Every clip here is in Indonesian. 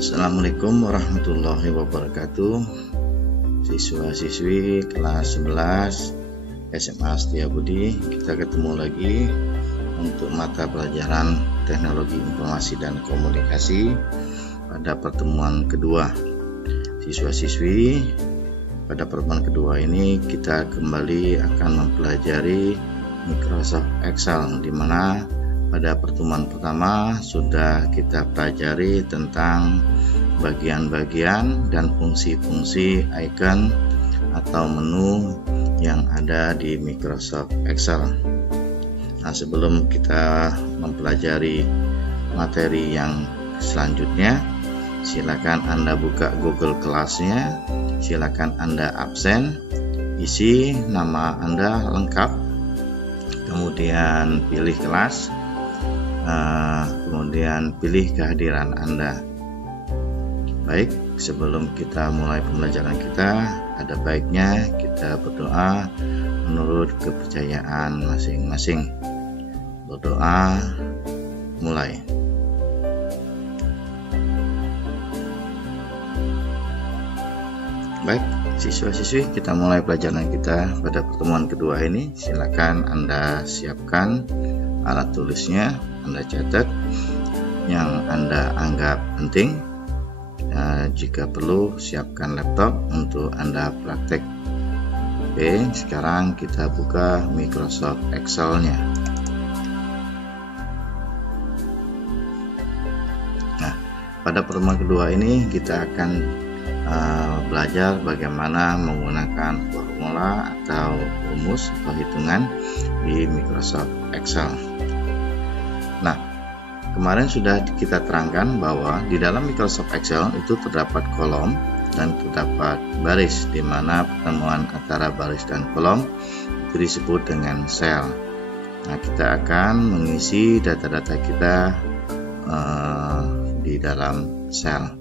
Assalamualaikum warahmatullahi wabarakatuh. Siswa-siswi kelas 11 SMA Setiabudi, kita ketemu lagi untuk mata pelajaran Teknologi Informasi dan Komunikasi pada pertemuan kedua. Siswa-siswi, pada pertemuan kedua ini kita kembali akan mempelajari Microsoft Excel, di mana pada pertemuan pertama sudah kita pelajari tentang bagian-bagian dan fungsi-fungsi icon atau menu yang ada di Microsoft Excel. Nah, sebelum kita mempelajari materi yang selanjutnya, silakan Anda buka Google Class-nya, silakan Anda absen, isi nama Anda lengkap, kemudian pilih kelas, kemudian pilih kehadiran Anda. Baik, sebelum kita mulai pembelajaran kita, ada baiknya kita berdoa menurut kepercayaan masing-masing. Berdoa, mulai. Baik, siswa-siswi, kita mulai pelajaran kita pada pertemuan kedua ini. Silakan Anda siapkan alat tulisnya, Anda catat yang Anda anggap penting. Jika perlu, siapkan laptop untuk Anda praktek. Oke, sekarang kita buka Microsoft Excel-nya. Nah, pada pertemuan kedua ini kita akan belajar bagaimana menggunakan formula atau rumus atau hitungan di Microsoft Excel. Nah, kemarin sudah kita terangkan bahwa di dalam Microsoft Excel itu terdapat kolom dan terdapat baris, di mana pertemuan antara baris dan kolom itu disebut dengan sel. Nah, kita akan mengisi data-data kita di dalam sel.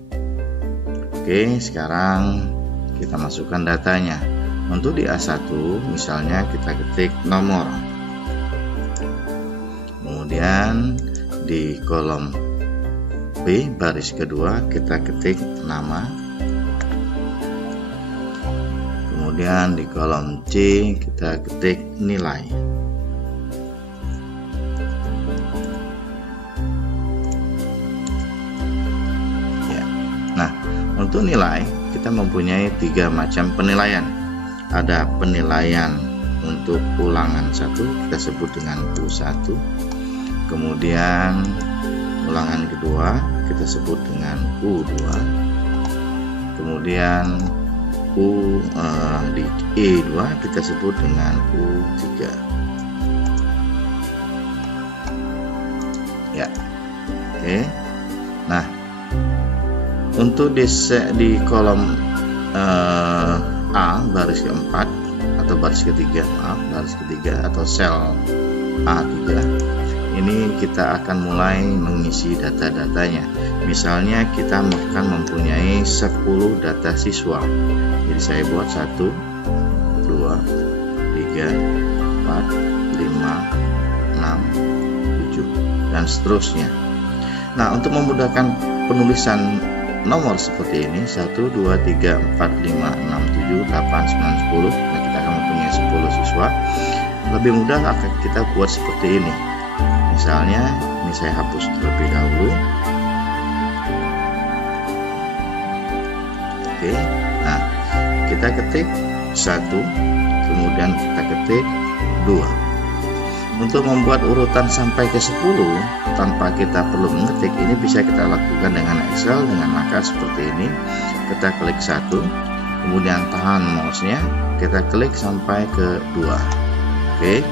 Oke, sekarang kita masukkan datanya. Untuk di A1 misalnya kita ketik nomor, kemudian di kolom B baris kedua kita ketik nama, kemudian di kolom C kita ketik nilai. Ya. Nah, untuk nilai kita mempunyai 3 macam penilaian. Ada penilaian untuk ulangan 1, kita sebut dengan U1. Kemudian ulangan kedua kita sebut dengan U2. Kemudian di E2 kita sebut dengan U3. Ya. Oke. Nah, untuk di kolom A baris keempat atau baris ketiga, baris ketiga atau sel A3, ini kita akan mulai mengisi data-datanya. Misalnya kita akan mempunyai 10 data siswa. Jadi saya buat 1, 2, 3, 4, 5, 6, 7 dan seterusnya. Nah, untuk memudahkan penulisan nomor seperti ini 1, 2, 3, 4, 5, 6, 7, 8, 9, 10. Nah, kita akan mempunyai 10 siswa. Lebih mudah akan kita buat seperti ini. Misalnya, ini saya hapus terlebih dahulu. Oke, nah kita ketik 1, kemudian kita ketik 2. Untuk membuat urutan sampai ke 10 tanpa kita perlu mengetik, ini bisa kita lakukan dengan Excel dengan langkah seperti ini. Kita klik 1, kemudian tahan mouse-nya, kita klik sampai ke 2. Oke,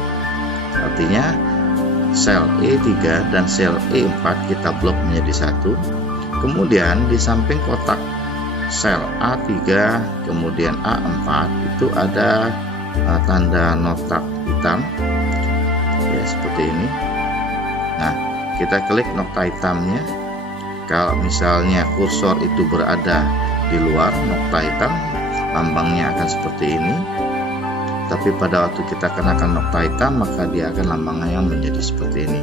artinya sel E3 dan sel E4 kita blok menjadi 1. Kemudian di samping kotak sel A3 kemudian A4 itu ada tanda notak hitam, ya seperti ini. Nah, kita klik nokta hitamnya. Kalau misalnya kursor itu berada di luar nokta hitam, lambangnya akan seperti ini. Tapi pada waktu kita kenakan nokta hitam, maka dia akan lambangnya menjadi seperti ini.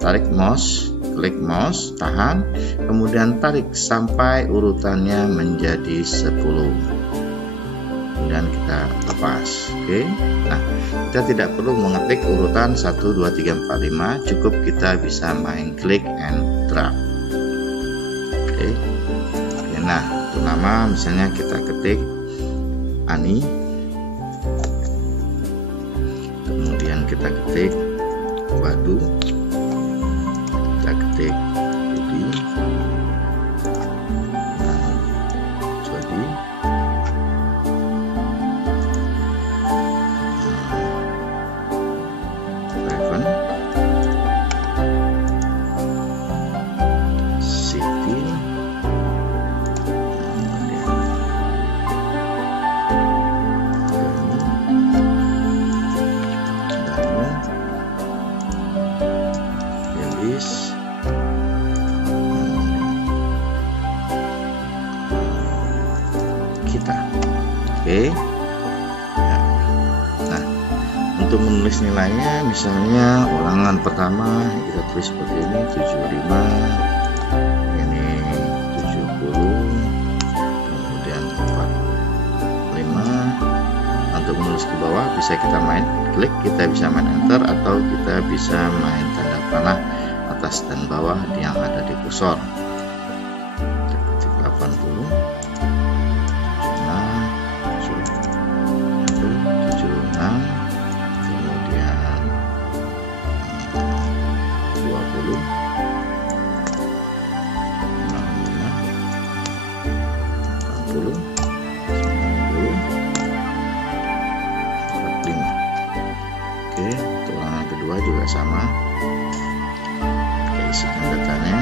Tarik mouse, klik mouse, tahan, kemudian tarik sampai urutannya menjadi 10. Kemudian kita lepas. Oke. Nah, kita tidak perlu mengetik urutan 1 2 3 4 5, cukup kita bisa main klik and drag. Oke. Nah, untuk nama misalnya kita ketik Ani, kemudian kita ketik Badu, kita ketik Budi, Jody, Raven, Siti, kita. Oke. Ya. Nah, untuk menulis nilainya misalnya ulangan pertama kita tulis seperti ini 75, ini 70, kemudian 45. Untuk menulis ke bawah bisa kita main klik, kita bisa main enter, atau kita bisa main tanda panah atas dan bawah yang ada di kursor. 80, 76, kemudian 20, 65, 80, 90, 45. Oke, untuk ulangan kedua juga sama. Oke, isikan datanya.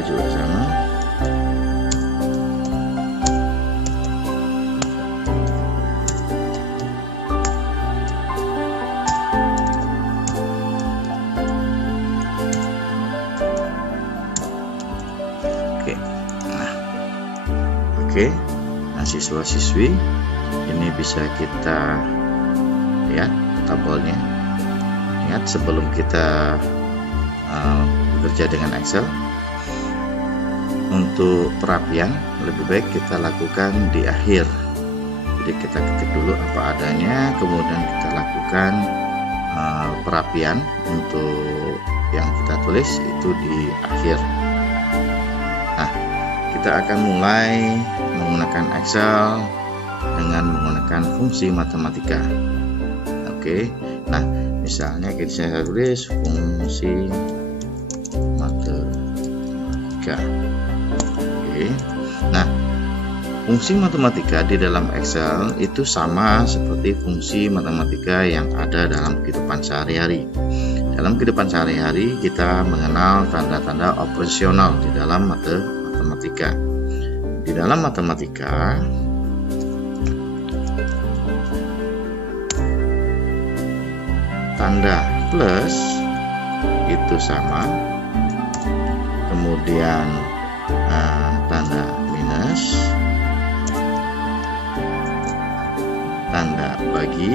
Juga sama. Nah, siswa-siswi ini bisa kita lihat tabelnya. Lihat sebelum kita bekerja dengan Excel. Untuk perapian lebih baik kita lakukan di akhir. Jadi kita ketik dulu apa adanya, kemudian kita lakukan perapian untuk yang kita tulis itu di akhir. Nah, kita akan mulai menggunakan Excel dengan menggunakan fungsi matematika. Oke. Nah, misalnya saya tulis fungsi matematika. Nah, fungsi matematika di dalam Excel itu sama seperti fungsi matematika yang ada dalam kehidupan sehari-hari. Dalam kehidupan sehari-hari kita mengenal tanda-tanda operasional di dalam matematika. Di dalam matematika tanda plus itu sama, kemudian tanda minus, tanda bagi,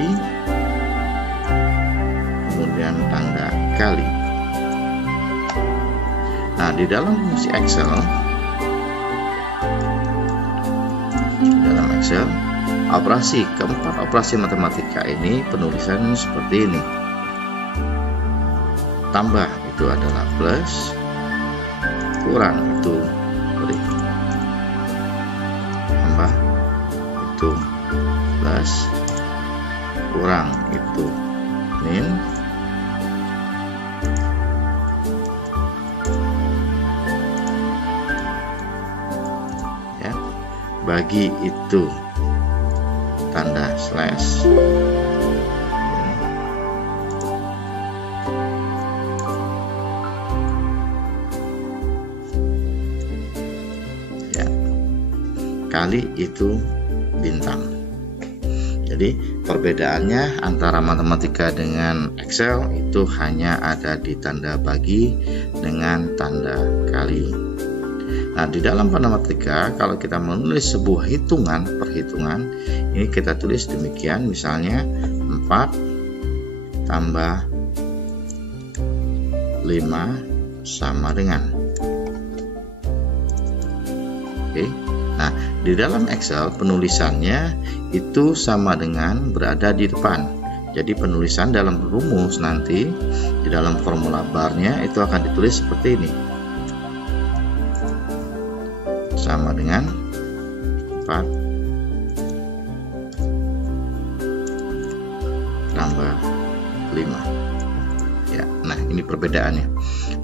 kemudian tanda kali. Nah, di dalam fungsi Excel, keempat operasi matematika ini penulisan seperti ini. Tambah itu adalah plus, kurang itu tambah itu plus, kurang itu min, ya, bagi itu tanda slash, kali itu bintang. Jadi perbedaannya antara matematika dengan Excel itu hanya ada di tanda bagi dengan tanda kali. Nah, di dalam matematika kalau kita menulis sebuah perhitungan, ini kita tulis demikian, misalnya 4 tambah 5 sama dengan. Oke. Nah, di dalam Excel penulisannya itu sama dengan berada di depan. Jadi penulisan dalam rumus nanti di dalam formula barnya itu akan ditulis seperti ini. Sama dengan 4 tambah 5. Ya, nah ini perbedaannya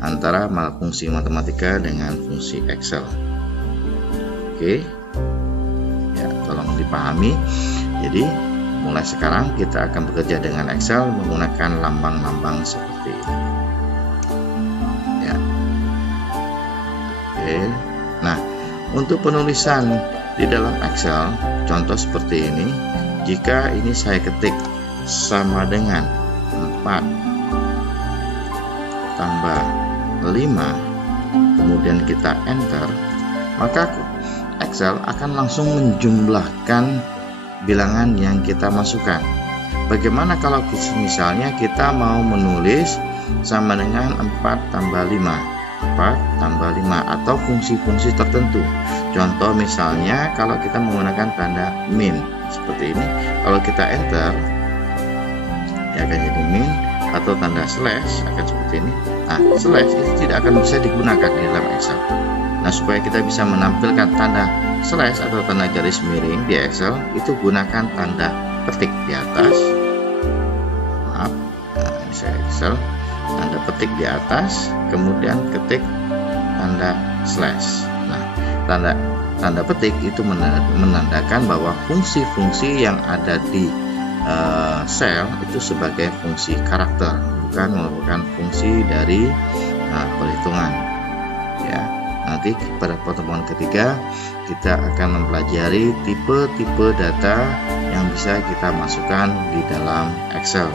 antara fungsi matematika dengan fungsi Excel. Oke, ya tolong dipahami. Jadi mulai sekarang kita akan bekerja dengan Excel menggunakan lambang-lambang seperti ini. Ya, oke. Nah, untuk penulisan di dalam Excel, contoh seperti ini. Jika ini saya ketik sama dengan 4 tambah 5, kemudian kita enter, maka Excel akan langsung menjumlahkan bilangan yang kita masukkan. Bagaimana kalau misalnya kita mau menulis sama dengan 4 tambah 5, 4 tambah 5 atau fungsi-fungsi tertentu. Contoh misalnya kalau kita menggunakan tanda min seperti ini, kalau kita enter ya akan jadi min, atau tanda slash akan seperti ini. Nah, slash itu tidak akan bisa digunakan di dalam Excel. Nah, supaya kita bisa menampilkan tanda slash atau tanda garis miring di Excel, itu gunakan tanda petik di atas. Maaf, nah, ini saya Excel, tanda petik di atas, kemudian ketik tanda slash. Nah, tanda petik itu menandakan bahwa fungsi-fungsi yang ada di sel itu sebagai fungsi karakter, bukan merupakan fungsi dari perhitungan. Ya, nanti pada pertemuan ketiga kita akan mempelajari tipe-tipe data yang bisa kita masukkan di dalam Excel.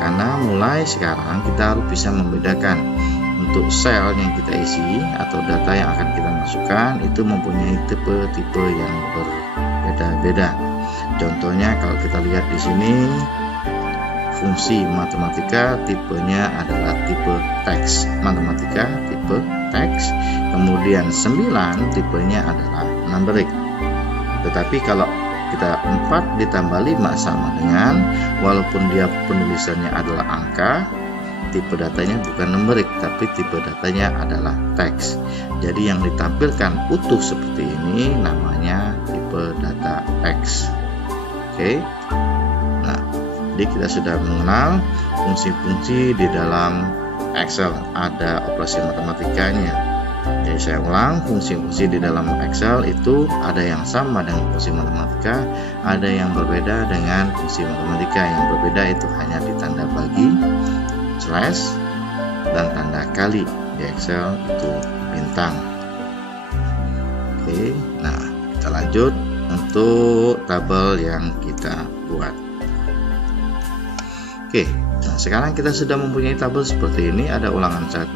Karena mulai sekarang kita harus bisa membedakan untuk sel yang kita isi atau data yang akan kita masukkan itu mempunyai tipe-tipe yang berbeda-beda. Contohnya kalau kita lihat di sini, fungsi matematika tipenya adalah tipe teks. Matematika tipe teks. Kemudian 9 tipenya adalah numeric. Tetapi kalau kita 4 ditambah 5 sama dengan, walaupun dia penulisannya adalah angka, tipe datanya bukan numerik, tapi tipe datanya adalah teks. Jadi yang ditampilkan utuh seperti ini namanya tipe data X. Oke. Nah, jadi kita sudah mengenal fungsi-fungsi di dalam Excel. Ada operasi matematikanya. Jadi saya ulang, fungsi-fungsi di dalam Excel itu ada yang sama dengan fungsi matematika, ada yang berbeda dengan fungsi matematika. Yang berbeda itu hanya di tanda bagi, slash, dan tanda kali. Di Excel itu bintang. Oke, nah kita lanjut untuk tabel yang kita buat. Oke, nah sekarang kita sudah mempunyai tabel seperti ini. Ada ulangan 1,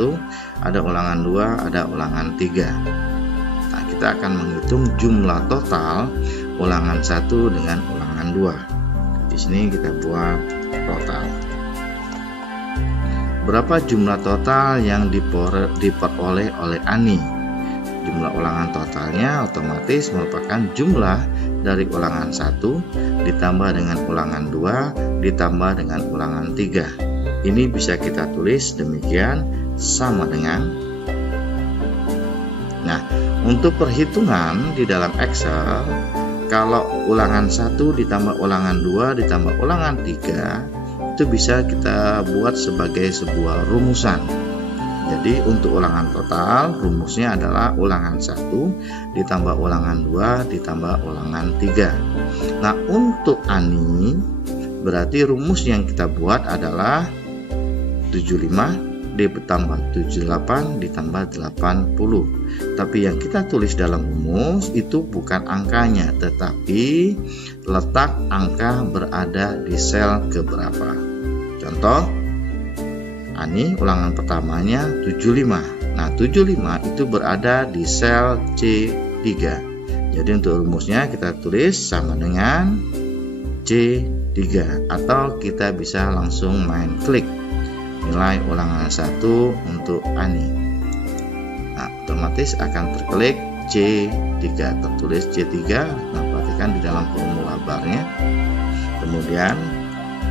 ada ulangan 2, ada ulangan 3. Nah, kita akan menghitung jumlah total ulangan 1 dengan ulangan 2. Di sini kita buat total. Berapa jumlah total yang diperoleh oleh Ani? Jumlah ulangan totalnya otomatis merupakan jumlah dari ulangan 1 ditambah dengan ulangan 2 ditambah dengan ulangan 3. Ini bisa kita tulis demikian, sama dengan. Nah, untuk perhitungan di dalam Excel, kalau ulangan 1 ditambah ulangan 2 ditambah ulangan 3 itu bisa kita buat sebagai sebuah rumusan. Jadi untuk ulangan total rumusnya adalah ulangan 1 ditambah ulangan 2 ditambah ulangan 3. Nah, untuk Ani berarti rumus yang kita buat adalah 75 D tambah 78 ditambah 80. Tapi yang kita tulis dalam rumus itu bukan angkanya, tetapi letak angka berada di sel keberapa. Contoh, Ani ulangan pertamanya 75. Nah, 75 itu berada di sel C3. Jadi untuk rumusnya kita tulis sama dengan C3, atau kita bisa langsung main klik nilai ulangan 1 untuk Ani. Nah, otomatis akan terklik C3, tertulis C3. Nah, perhatikan di dalam formula barnya. Kemudian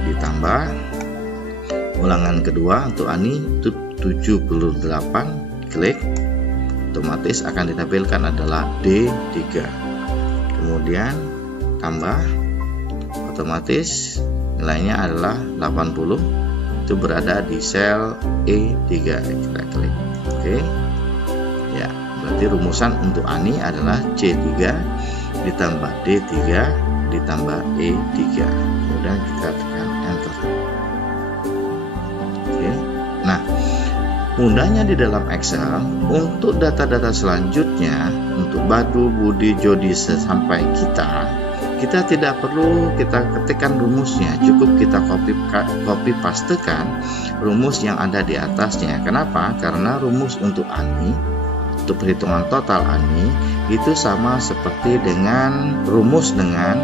ditambah ulangan kedua untuk Ani itu 78, klik, otomatis akan ditampilkan adalah D3. Kemudian tambah, otomatis nilainya adalah 80, itu berada di sel E3. Kita klik oke. Ya, berarti rumusan untuk Ani adalah C3 ditambah D3 ditambah E3. Kemudian kita tekan enter. Oke. Nah, mudahnya di dalam Excel untuk data-data selanjutnya untuk Badu, Budi, Jodi sampai kita tidak perlu kita ketikkan rumusnya, cukup kita copy pastekan rumus yang ada di atasnya. Kenapa? Karena rumus untuk Ani, untuk perhitungan total Ani itu sama seperti dengan rumus dengan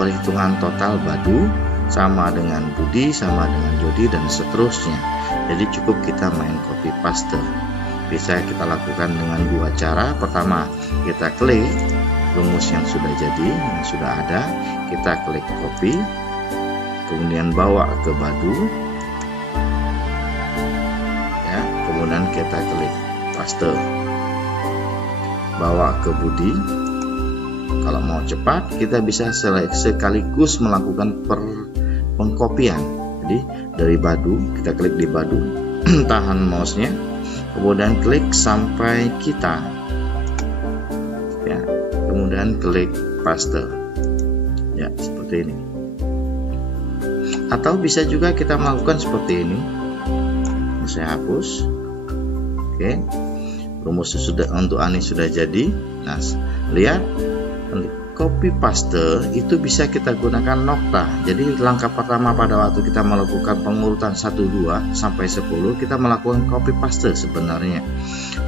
perhitungan total Badu, sama dengan Budi, sama dengan Jodi, dan seterusnya. Jadi cukup kita main copy paste. Bisa kita lakukan dengan dua cara. Pertama, kita klik rumus yang sudah jadi, yang sudah ada, kita klik copy, kemudian bawa ke Badu, ya, kemudian kita klik paste, bawa ke Budi. Kalau mau cepat, kita bisa sekaligus melakukan pengkopian. Jadi dari Badu, kita klik di Badu, tahan mouse-nya, kemudian klik sampai kita, ya, kemudian klik paste, ya, seperti ini. Atau bisa juga kita melakukan seperti ini. Saya hapus. Oke, rumus sudah untuk Ani sudah jadi. Nah, lihat, copy paste itu bisa kita gunakan nokta. Jadi langkah pertama pada waktu kita melakukan pengurutan 1, 2 sampai 10, kita melakukan copy paste sebenarnya.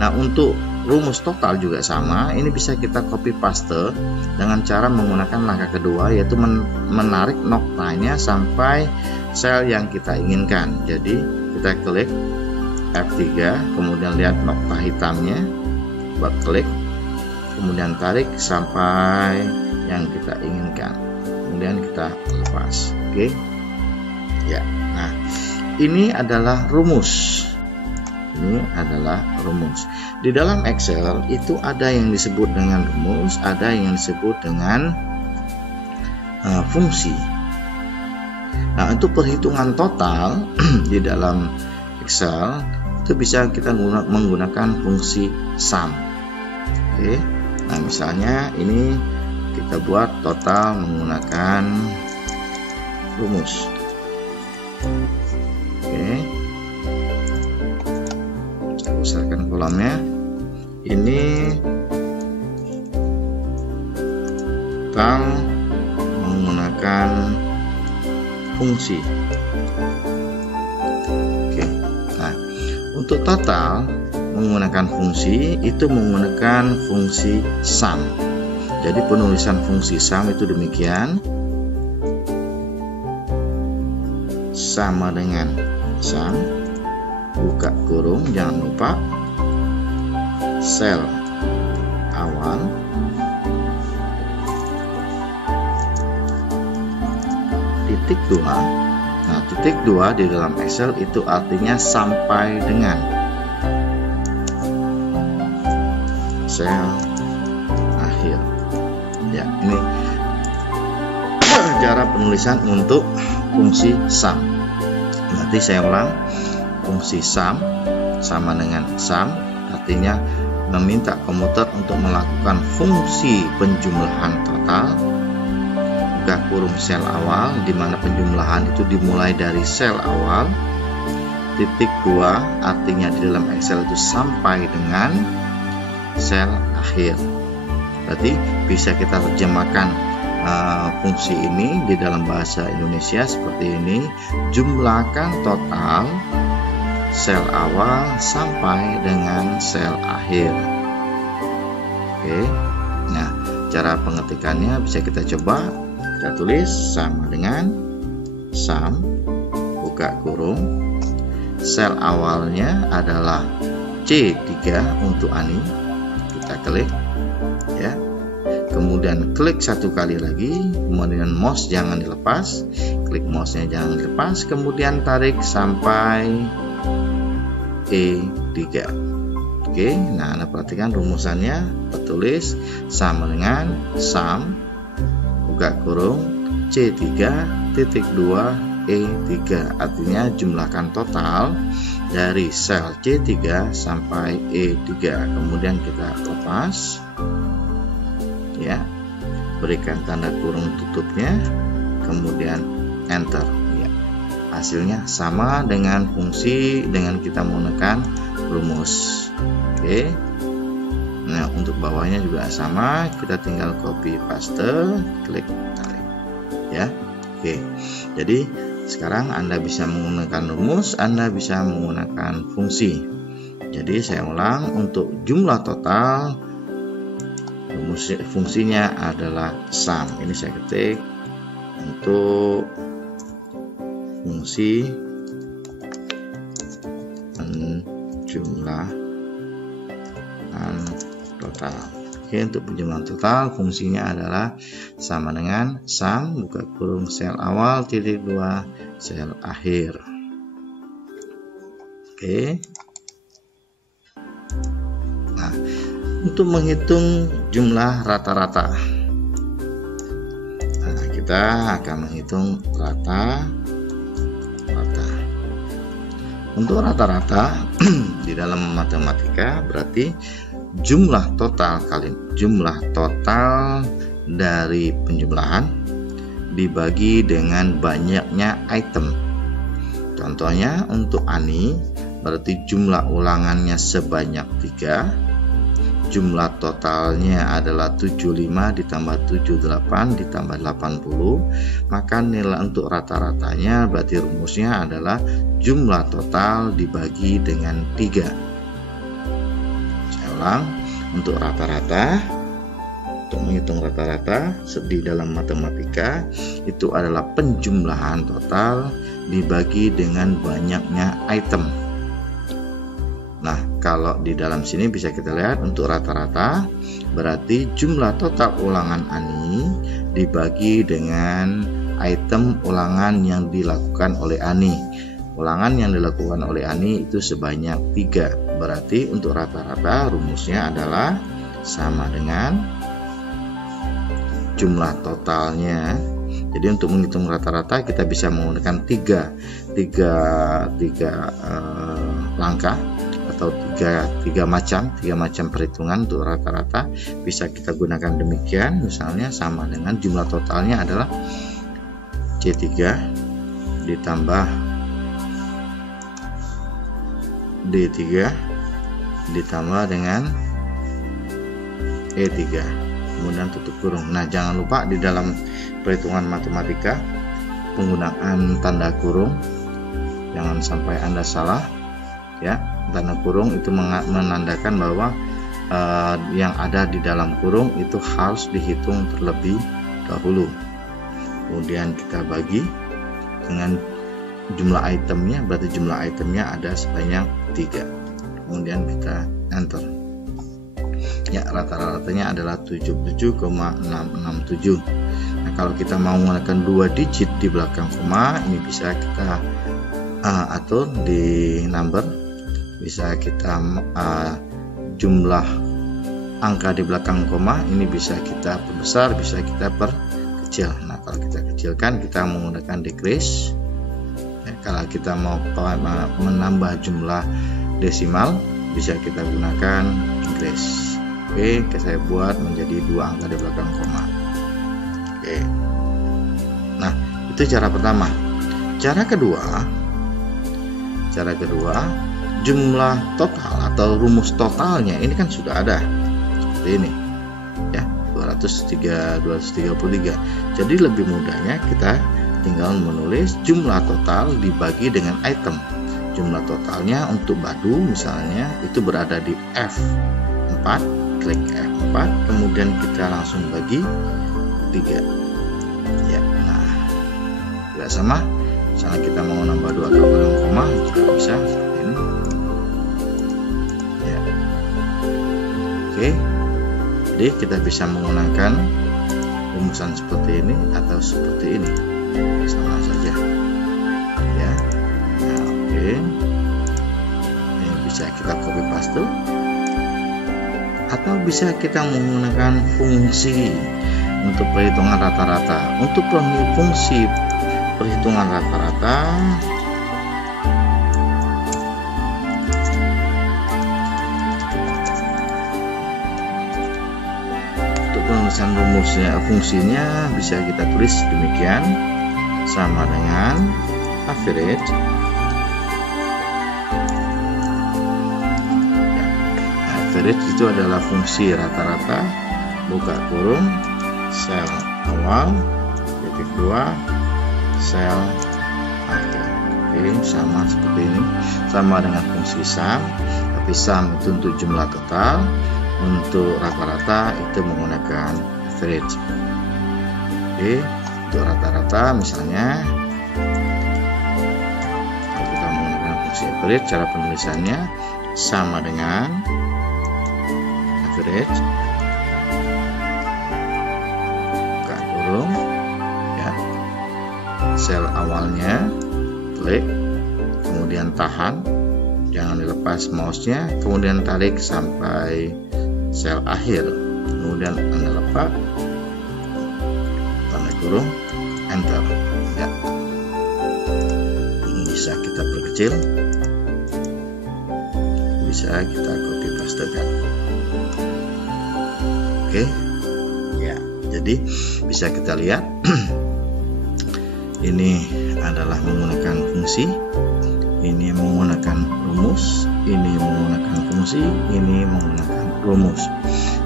Nah, untuk rumus total juga sama, ini bisa kita copy paste dengan cara menggunakan langkah kedua, yaitu menarik noktanya sampai sel yang kita inginkan. Jadi kita klik F3, kemudian lihat nokta hitamnya, buat klik, kemudian tarik sampai yang kita inginkan, kemudian kita lepas. Oke, ya. Nah, ini adalah rumus. Ini adalah rumus. Di dalam Excel itu ada yang disebut dengan rumus, ada yang disebut dengan fungsi. Nah, untuk perhitungan total di dalam Excel itu bisa kita menggunakan fungsi sum. Oke. Nah, misalnya ini kita buat total menggunakan rumus. Oke. Kita besarkan kolomnya. Ini total menggunakan fungsi. Oke. Nah, untuk total menggunakan fungsi itu menggunakan fungsi sum. Jadi penulisan fungsi sum itu demikian, sama dengan sum, buka kurung, jangan lupa sel awal, titik 2. Nah, titik 2 di dalam Excel itu artinya sampai dengan sel akhir. Ya, ini cara penulisan untuk fungsi sum. Nanti saya ulang, fungsi sum sama dengan sum artinya meminta komputer untuk melakukan fungsi penjumlahan total, buka kurung sel awal, di mana penjumlahan itu dimulai dari sel awal, titik 2 artinya di dalam Excel itu sampai dengan sel akhir. Berarti bisa kita terjemahkan fungsi ini di dalam bahasa Indonesia seperti ini: jumlahkan total sel awal sampai dengan sel akhir. Oke. Nah, cara pengetikannya bisa kita coba. Kita tulis sama dengan sum buka kurung, sel awalnya adalah C3 untuk Ani. Kita klik ya. Kemudian klik satu kali lagi, kemudian mouse jangan dilepas, klik mouse-nya jangan dilepas, kemudian tarik sampai E3. Oke, nah Anda perhatikan rumusannya tertulis sama dengan sum buka kurung C3 titik 2 E3, artinya jumlahkan total dari sel C3 sampai E3. Kemudian kita lepas ya, berikan tanda kurung tutupnya, kemudian enter ya. Hasilnya sama dengan fungsi dengan kita menggunakan rumus. Oke. Nah, untuk bawahnya juga sama, kita tinggal copy paste, klik tarik ya. Oke. Jadi sekarang Anda bisa menggunakan rumus, Anda bisa menggunakan fungsi. Jadi saya ulang, untuk jumlah total fungsinya adalah sum. Ini saya ketik untuk fungsi penjumlahan total. Oke, untuk penjumlahan total fungsinya adalah sama dengan sum buka kurung sel awal titik 2 sel akhir. Oke. Nah, untuk menghitung jumlah rata-rata, nah, kita akan menghitung rata-rata. Untuk rata-rata di dalam matematika berarti jumlah total kali jumlah total dari penjumlahan dibagi dengan banyaknya item. Contohnya untuk Ani berarti jumlah ulangannya sebanyak 3. Jumlah totalnya adalah 75 ditambah 78 ditambah 80, maka nilai untuk rata-ratanya berarti rumusnya adalah jumlah total dibagi dengan 3. Saya ulang, untuk rata-rata, untuk menghitung rata-rata di dalam matematika itu adalah penjumlahan total dibagi dengan banyaknya item. Nah, kalau di dalam sini bisa kita lihat untuk rata-rata berarti jumlah total ulangan Ani dibagi dengan item ulangan yang dilakukan oleh Ani. Ulangan yang dilakukan oleh Ani itu sebanyak 3. Berarti untuk rata-rata rumusnya adalah sama dengan jumlah totalnya. Jadi untuk menghitung rata-rata kita bisa menggunakan tiga langkah atau tiga macam perhitungan untuk rata-rata. Bisa kita gunakan demikian, misalnya sama dengan jumlah totalnya adalah C3 ditambah D3 ditambah dengan E3 kemudian tutup kurung. Nah, jangan lupa di dalam perhitungan matematika penggunaan tanda kurung, jangan sampai Anda salah ya. Tanda kurung itu menandakan bahwa yang ada di dalam kurung itu harus dihitung terlebih dahulu. Kemudian kita bagi dengan jumlah itemnya, berarti jumlah itemnya ada sebanyak 3. Kemudian kita enter. Ya, rata-ratanya adalah 77,667. Nah, kalau kita mau menggunakan 2 digit di belakang koma, ini bisa kita atur di number. Bisa kita jumlah angka di belakang koma ini bisa kita perbesar, bisa kita perkecil. Nah, kalau kita kecilkan kita menggunakan decrease. Ya, kalau kita mau menambah jumlah desimal bisa kita gunakan increase. Oke, saya buat menjadi 2 angka di belakang koma. Oke. Nah, itu cara pertama. Cara cara kedua, jumlah total atau rumus totalnya ini kan sudah ada seperti ini ya, 233. Jadi lebih mudahnya kita tinggal menulis jumlah total dibagi dengan item. Jumlah totalnya untuk badu misalnya itu berada di F4, klik F4, kemudian kita langsung bagi 3 ya. Nah, tidak sama, misalnya kita mau nambah 2 atau koma juga bisa seperti ini ya. Oke, jadi kita bisa menggunakan rumusan seperti ini atau seperti ini, sama saja ya. Nah, oke, ini bisa kita copy paste atau bisa kita menggunakan fungsi untuk perhitungan rata-rata. Untuk fungsi perhitungan rata-rata, untuk penulisan rumusnya, fungsinya bisa kita tulis demikian, sama dengan average ya. Average itu adalah fungsi rata-rata, buka kurung, sel awal, titik 2, sel akhir. Oke, sama seperti ini, sama dengan fungsi sum, tapi sum itu untuk jumlah total, untuk rata-rata itu menggunakan average. Oke, untuk rata-rata misalnya kalau kita menggunakan fungsi average, cara penulisannya sama dengan average, buka kurung ya, sel awalnya klik, kemudian tahan, jangan dilepas mouse-nya, kemudian tarik sampai sel akhir, kemudian Anda lepas, tanda kurung, enter ya. Ini bisa kita perkecil, bisa kita copy paste kan. Oke ya, jadi bisa kita lihat ini adalah menggunakan fungsi, ini menggunakan rumus, ini menggunakan fungsi, ini menggunakan rumus.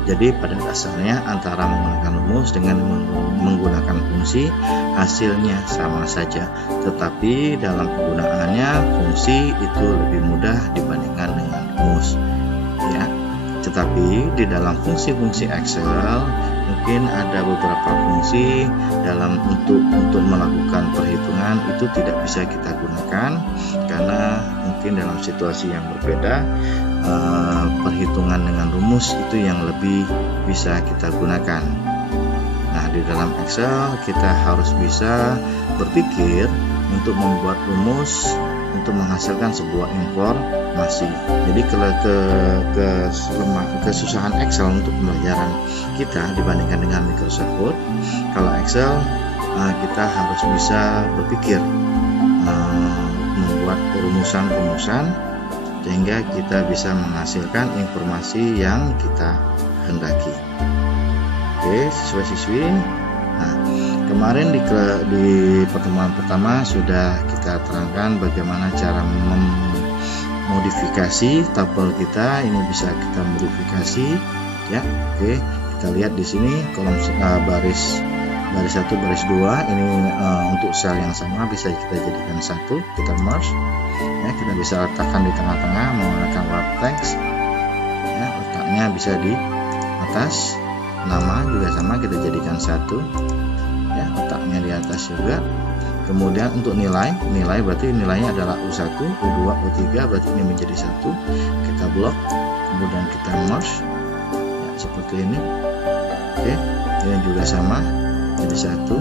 Jadi pada dasarnya antara menggunakan rumus dengan menggunakan fungsi hasilnya sama saja, tetapi dalam penggunaannya fungsi itu lebih mudah dibandingkan dengan rumus ya. Tetapi di dalam fungsi-fungsi Excel mungkin ada beberapa fungsi dalam untuk melakukan perhitungan itu tidak bisa kita gunakan karena mungkin dalam situasi yang berbeda. Perhitungan dengan rumus itu yang lebih bisa kita gunakan. Nah, di dalam Excel kita harus bisa berpikir untuk membuat rumus untuk menghasilkan sebuah informasi. Jadi kesusahan Excel untuk pembelajaran kita dibandingkan dengan Microsoft Word, kalau Excel kita harus bisa berpikir membuat rumusan-rumusan sehingga kita bisa menghasilkan informasi yang kita hendaki. Oke, siswa-siswi, nah kemarin di pertemuan pertama sudah kita terangkan bagaimana cara memodifikasi tabel kita. Ini bisa kita modifikasi ya. Oke, kita lihat di sini kolom baris 1, baris 2 ini untuk sel yang sama bisa kita jadikan satu, kita merge ya, kita bisa letakkan di tengah-tengah menggunakan wrap text ya, letaknya bisa di atas, nama juga sama kita jadikan satu ya, letaknya di atas juga. Kemudian untuk nilai berarti nilainya adalah U1, U2, U3 berarti ini menjadi satu, kita blok, kemudian kita merge ya, seperti ini. Oke, ini juga sama jadi satu,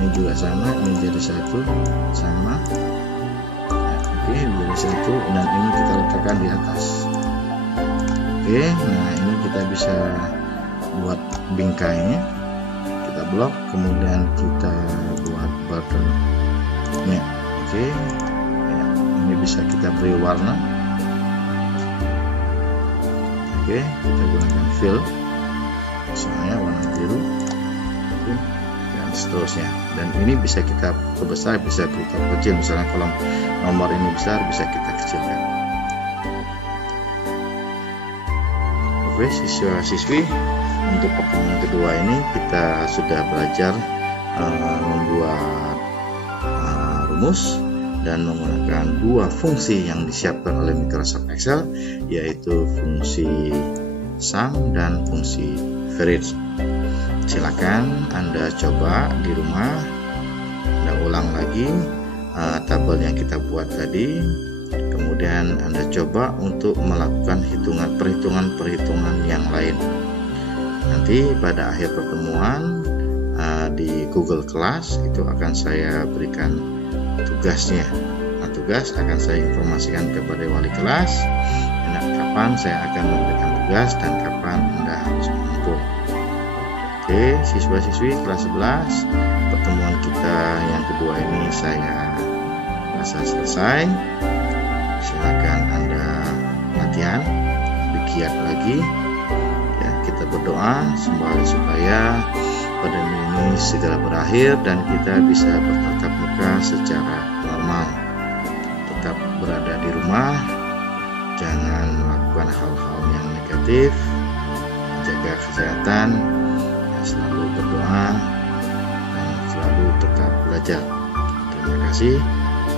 ini juga sama, ini jadi satu, sama ya, oke, jadi satu, dan ini kita letakkan di atas. Oke, nah ini kita bisa buat bingkainya, kita blok, kemudian kita buat border ya. Oke ya, ini bisa kita beri warna. Oke, kita gunakan fill misalnya warna biru. Oke, dan seterusnya. Dan ini bisa kita perbesar, bisa kita kecil. Misalnya kolom nomor ini besar, bisa kita kecilkan. Oke, siswa-siswi, untuk pertemuan kedua ini kita sudah belajar membuat rumus dan menggunakan dua fungsi yang disiapkan oleh Microsoft Excel, yaitu fungsi sum dan fungsi variance. Silakan Anda coba di rumah, Anda ulang lagi tabel yang kita buat tadi, kemudian Anda coba untuk melakukan perhitungan yang lain. Nanti pada akhir pertemuan di Google Class itu akan saya berikan tugasnya. Nah, tugas akan saya informasikan kepada wali kelas kapan saya akan memberikan tugas dan kapan Anda harus mengumpul. Oke, siswa-siswi kelas 11, pertemuan kita yang kedua ini saya rasa selesai. Silakan Anda latihan lebih giat lagi. Ya, kita berdoa supaya pandemi ini segera berakhir dan kita bisa bertatap muka secara normal. Tetap berada di rumah, jangan melakukan hal-hal yang negatif, jaga kesehatan, selalu berdoa, dan selalu tetap belajar. Terima kasih.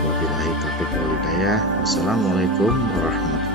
Wabillahi taufiq wal hidayah. Wassalamualaikum warahmatullahi wabarakatuh.